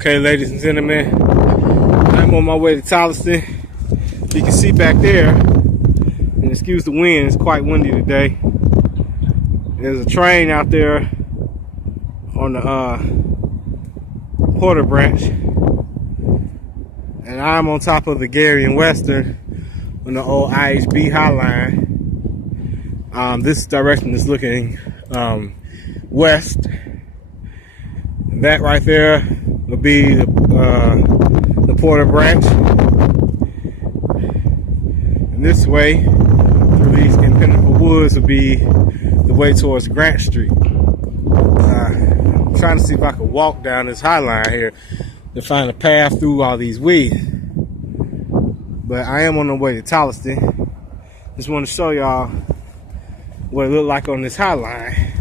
Okay, ladies and gentlemen, I'm on my way to Tolleson. You can see back there, and excuse the wind, it's quite windy today. There's a train out there on the Porter branch, and I'm on top of the Gary and Western on the old IHB High Line. This direction is looking west. And that right there will be the Porter branch. And this way, through these impenetrable woods, will be the way towards Grant Street. I'm trying to see if I can walk down this high line here to find a path through all these weeds. But I am on the way to Tolleson. Just want to show y'all what it looked like on this high line.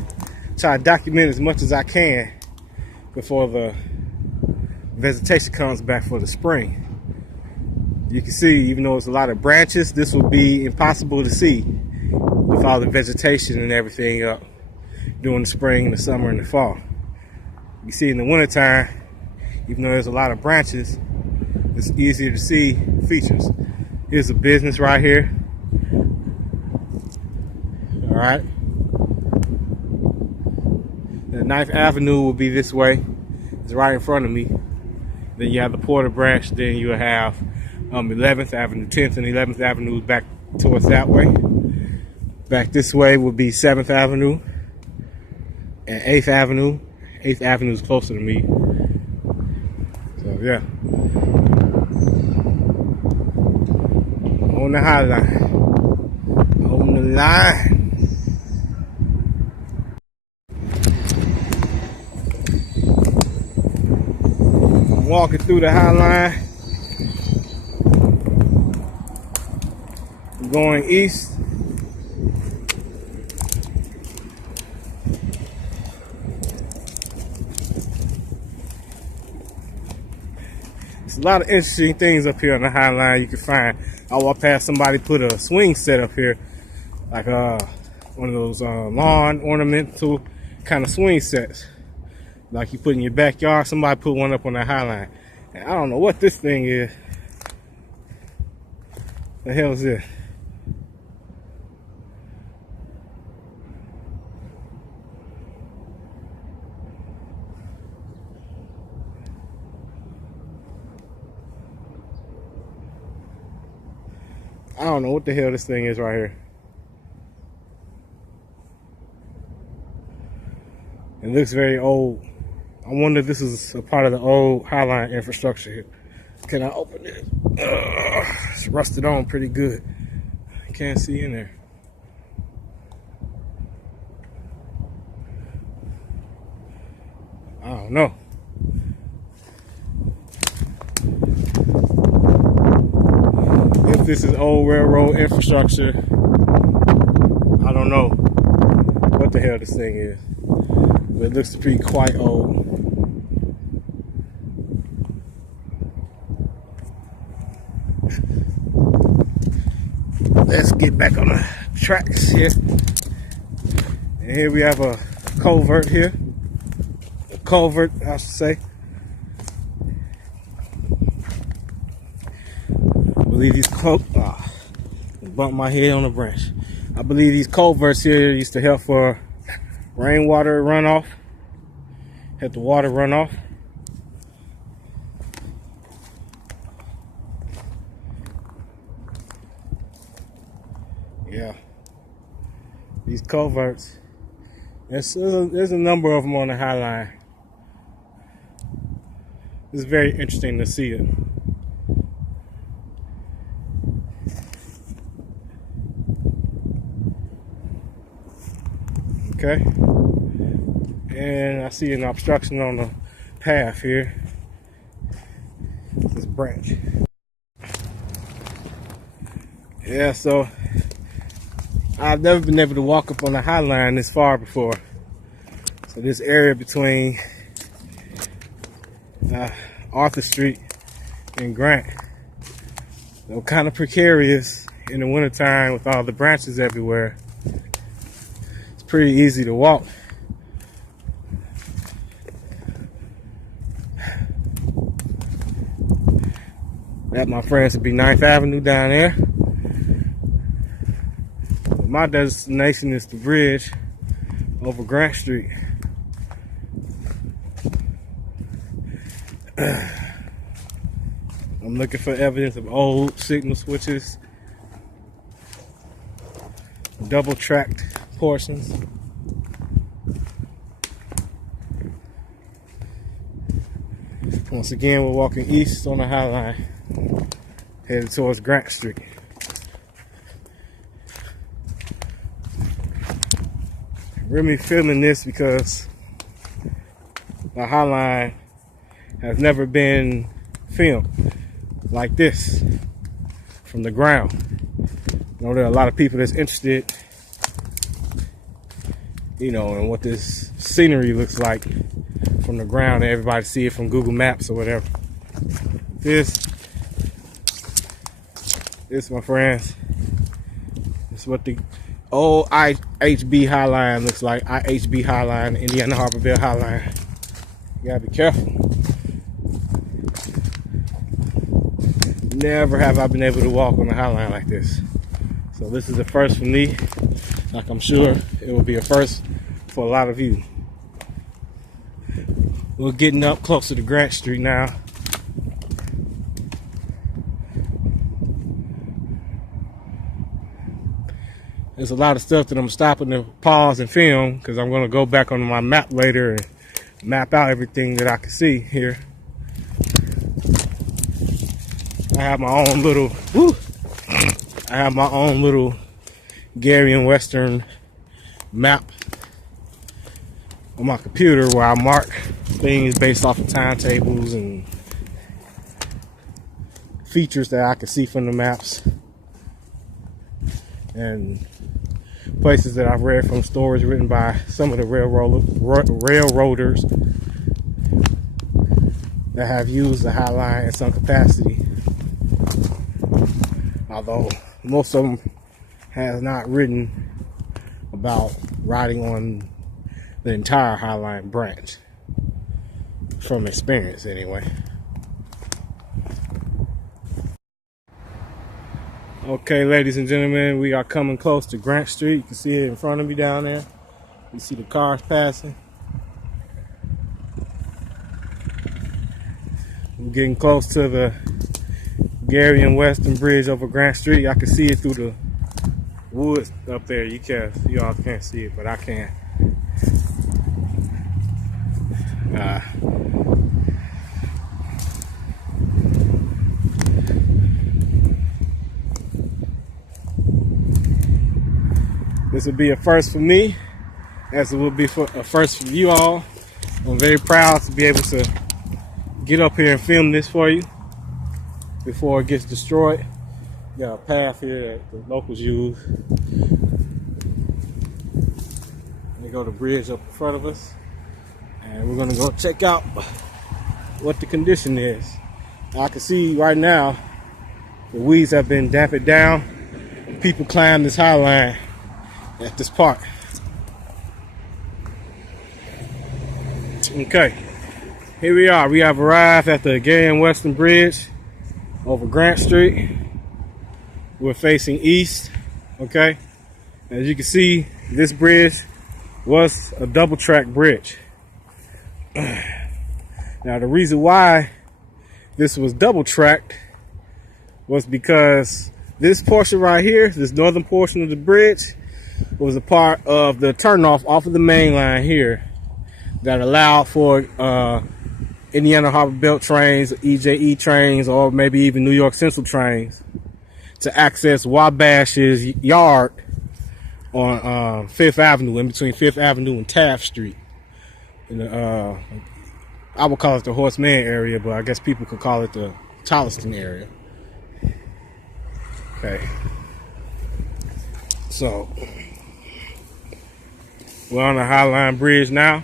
Try to document as much as I can before the vegetation comes back for the spring. You can see, even though it's a lot of branches, this will be impossible to see with all the vegetation and everything up during the spring, the summer, and the fall. You see in the wintertime, even though there's a lot of branches, it's easier to see features. Here's a business right here. All right. The 9th Avenue will be this way. It's right in front of me. Then you have the Porter branch. Then you have 11th Avenue, 10th and 11th Avenue back towards that way. Back this way will be 7th Avenue and 8th Avenue. 8th Avenue is closer to me. So yeah. On the high line. On the line. Walking through the high line, going east. There's a lot of interesting things up here on the high line you can find. I walked past somebody put a swing set up here, like one of those lawn ornamental kind of swing sets. Like you put in your backyard, somebody put one up on that high line. And I don't know what this thing is. The hell is this? I don't know what the hell this thing is right here. It looks very old. I wonder if this is a part of the old Highline infrastructure here. Can I open it? It's rusted on pretty good. I can't see in there. I don't know. If this is old railroad infrastructure, I don't know what the hell this thing is. But it looks to be quite old. Let's get back on the tracks here. And here we have a culvert here. A culvert, I should say. I believe these bumped my head on a branch. I believe these culverts here used to help for rainwater runoff. Had the water run off. Yeah, these culverts. There's a number of them on the high line. It's very interesting to see it. Okay, and I see an obstruction on the path here. This branch. Yeah, so I've never been able to walk up on the high line this far before. So this area between Arthur Street and Grant, so kind of precarious in the wintertime with all the branches everywhere. It's pretty easy to walk. That, my friends, would be 9th Avenue down there. My destination is the bridge over Grant Street. I'm looking for evidence of old signal switches, double tracked portions. Once again, we're walking east on the High Line, headed towards Grant Street. Really filming this because the High Line has never been filmed like this from the ground. I know there are a lot of people that's interested, you know, in what this scenery looks like from the ground, and everybody see it from Google Maps or whatever. This, my friends, this is what the old IHB High Line looks like. IHB High Line, Indiana Harborville High Line. You gotta be careful. Never have I been able to walk on the High Line like this. So this is a first for me. Like, I'm sure it will be a first for a lot of you. We're getting up closer to Grant Street now. There's a lot of stuff that I'm stopping to pause and film because I'm going to go back on my map later and map out everything that I can see here. I have my own little, Gary and Western map on my computer where I mark things based off of timetables and features that I can see from the maps, and places that I've read from stories written by some of the railroaders that have used the High Line in some capacity. Although most of them has not written about riding on the entire High Line branch, from experience anyway. Okay, ladies and gentlemen, we are coming close to Grant Street. You can see it in front of me down there. You see the cars passing. We're getting close to the Gary and Western Bridge over Grant Street. I can see it through the woods up there. You all can't see it, but I can. This will be a first for me, as it will be a first for you all. I'm very proud to be able to get up here and film this for you before it gets destroyed. Got a path here that the locals use. They go to the bridge up in front of us, and we're gonna go check out what the condition is. I can see right now the weeds have been dampened down. People climb this High Line at this park. Okay, here we are. We have arrived at the Gary and Western Bridge over Grant Street. We're facing east. Okay, as you can see, this bridge was a double track bridge. Now, the reason why this was double tracked was because this portion right here, this northern portion of the bridge, was a part of the turnoff off of the main line here that allowed for Indiana Harbor Belt trains, EJE trains, or maybe even New York Central trains to access Wabash's yard on 5th Avenue, in between 5th Avenue and Taft Street. I would call it the Horseman area, but I guess people could call it the Charleston area. Okay. So, we're on the High Line Bridge now,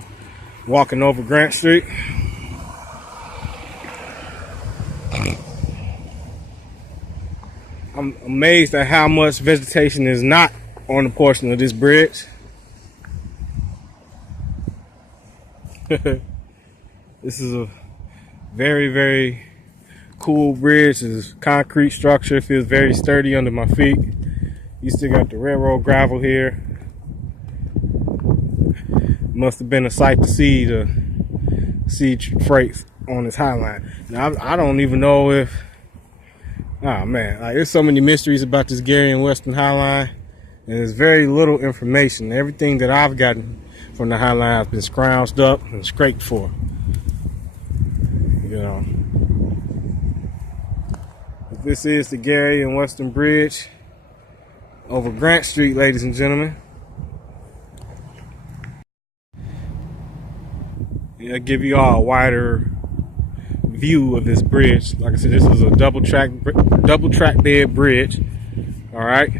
walking over Grant Street. I'm amazed at how much vegetation is not on the portion of this bridge. This is a very, very cool bridge. It's a concrete structure. It feels very sturdy under my feet. You still got the railroad gravel here. Must have been a sight to see freights on this High Line. Now I don't even know if, oh man, like there's so many mysteries about this Gary and Western High Line, and there's very little information. Everything that I've gotten from the High Line has been scrounged up and scraped for. You know, this is the Gary and Western Bridge over Grant Street, ladies and gentlemen. I'll give you all a wider view of this bridge. Like I said, this is a double track bed bridge. All right.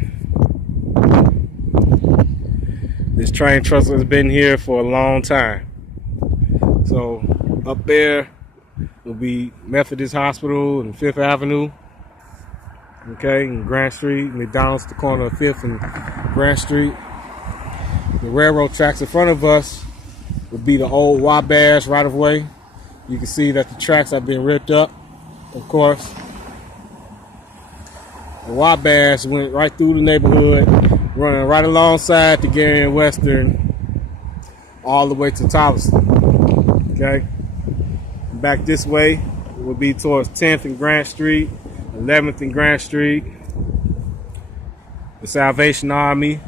This train trestle has been here for a long time. So up there will be Methodist Hospital and 5th Avenue. Okay, and Grant Street, McDonald's, the corner of 5th and Grant Street. The railroad tracks in front of us would be the old Wabash right of way. You can see that the tracks have been ripped up, of course. The Wabash went right through the neighborhood, running right alongside the Gary and Western, all the way to Tolleson. Okay? Back this way will be towards 10th and Grant Street, 11th and Grant Street, the Salvation Army.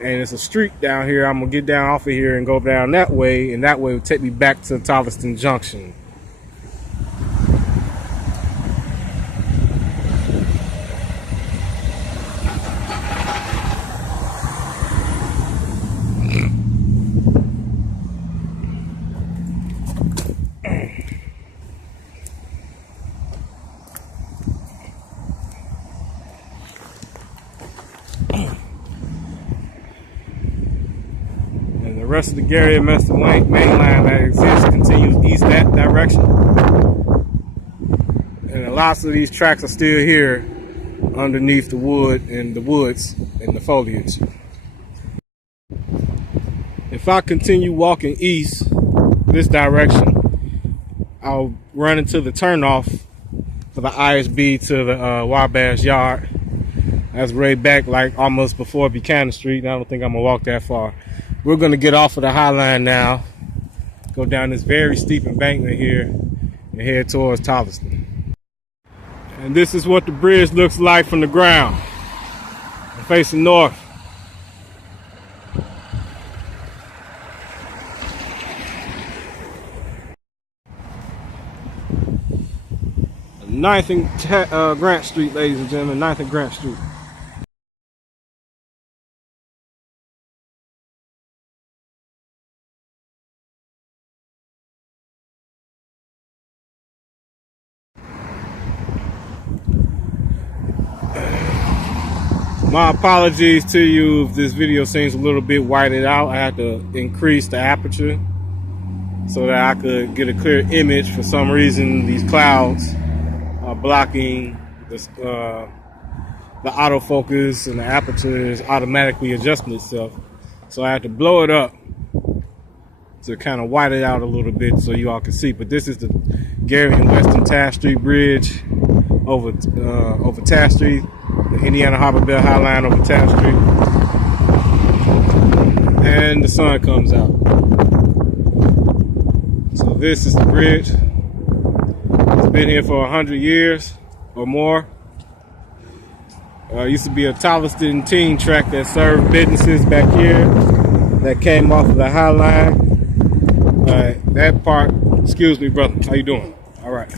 And it's a street down here. I'm gonna get down off of here and go down that way, and that way will take me back to Tolleson Junction. The rest of the Gary and Western main line that exists continues east that direction. And lots of these tracks are still here underneath the wood and the woods and the foliage. If I continue walking east this direction, I'll run into the turnoff for the IHB to the Wabash yard. That's right back like almost before Buchanan Street, and I don't think I'm gonna walk that far. We're going to get off of the High Line now, go down this very steep embankment here, and head towards Tolleson. And this is what the bridge looks like from the ground, facing north. Ninth and Grant Street, ladies and gentlemen, 9th and Grant Street. My apologies to you if this video seems a little bit whited out. I had to increase the aperture so that I could get a clear image. For some reason, these clouds are blocking this, the autofocus, and the aperture is automatically adjusting itself. So I had to blow it up to kind of white it out a little bit so you all can see. But this is the Gary and Western Taft Street Bridge over Taft Street. The Indiana Harbor Bell High Line over Taft Street. And the sun comes out. So this is the bridge. It's been here for 100 years or more. Used to be a Tolleson teen track that served businesses back here that came off of the High Line. That part, excuse me, brother, how you doing? All right.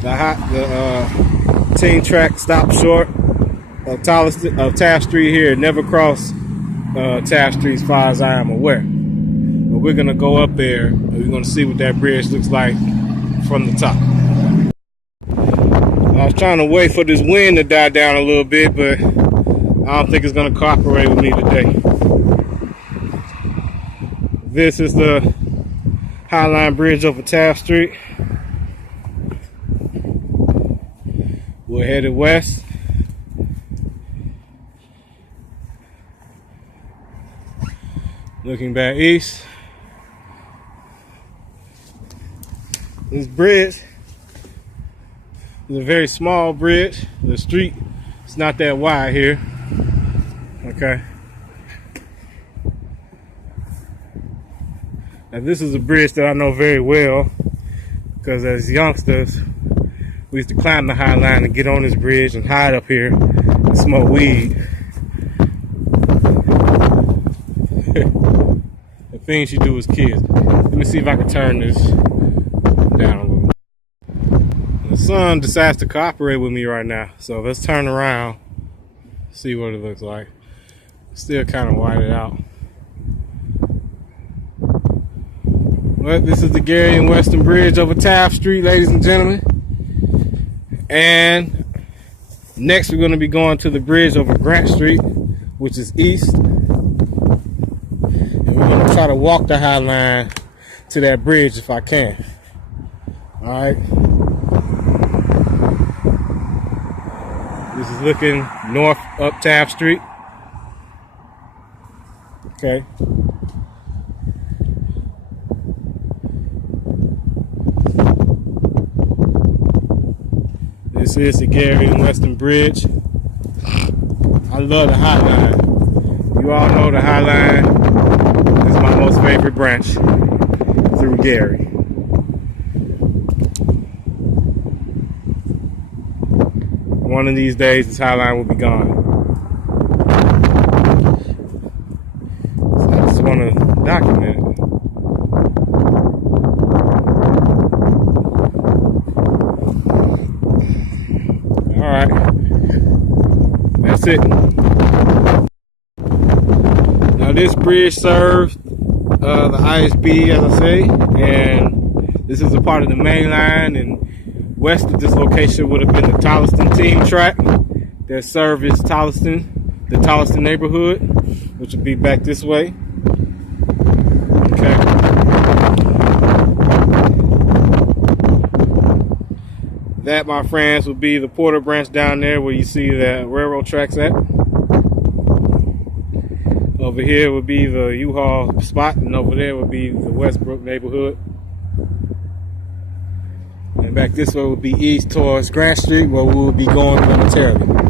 The teen track stopped short of Taft Street here. It never crossed Taft Street as far as I am aware. But we're gonna go up there and we're gonna see what that bridge looks like from the top. I was trying to wait for this wind to die down a little bit, but I don't think it's gonna cooperate with me today. This is the High Line Bridge over Taft Street. We're headed west. Looking back east. This bridge It's a very small bridge. The street is not that wide here. Okay. Now this is a bridge that I know very well because as youngsters, we used to climb the High Line and get on this bridge and hide up here and smoke weed. The things you do as kids. Let me see if I can turn this down a little. The sun decides to cooperate with me right now, so let's turn around, see what it looks like. Still kind of whited out. But this is the Gary and Weston Bridge over Taft Street, ladies and gentlemen. And next we're going to be going to the bridge over Grant Street, which is east. And we're going to try to walk the High Line to that bridge if I can. Alright. This is looking north up Taft Street. Okay. This is the Gary and Weston Bridge. I love the High Line. You all know the High Line is my most favorite branch through Gary. One of these days, this High Line will be gone. So I just want to document it. Alright, that's it. Now this bridge serves the IHB, as I say, and this is a part of the main line, and west of this location would have been the Tolliston team track that serviced Tolliston, the Tolliston neighborhood, which would be back this way. Okay. That, my friends, would be the Porter branch down there where you see the railroad tracks at. Over here would be the U-Haul spot, and over there would be the Westbrook neighborhood. And back this way would be east towards Grant Street, where we will be going momentarily.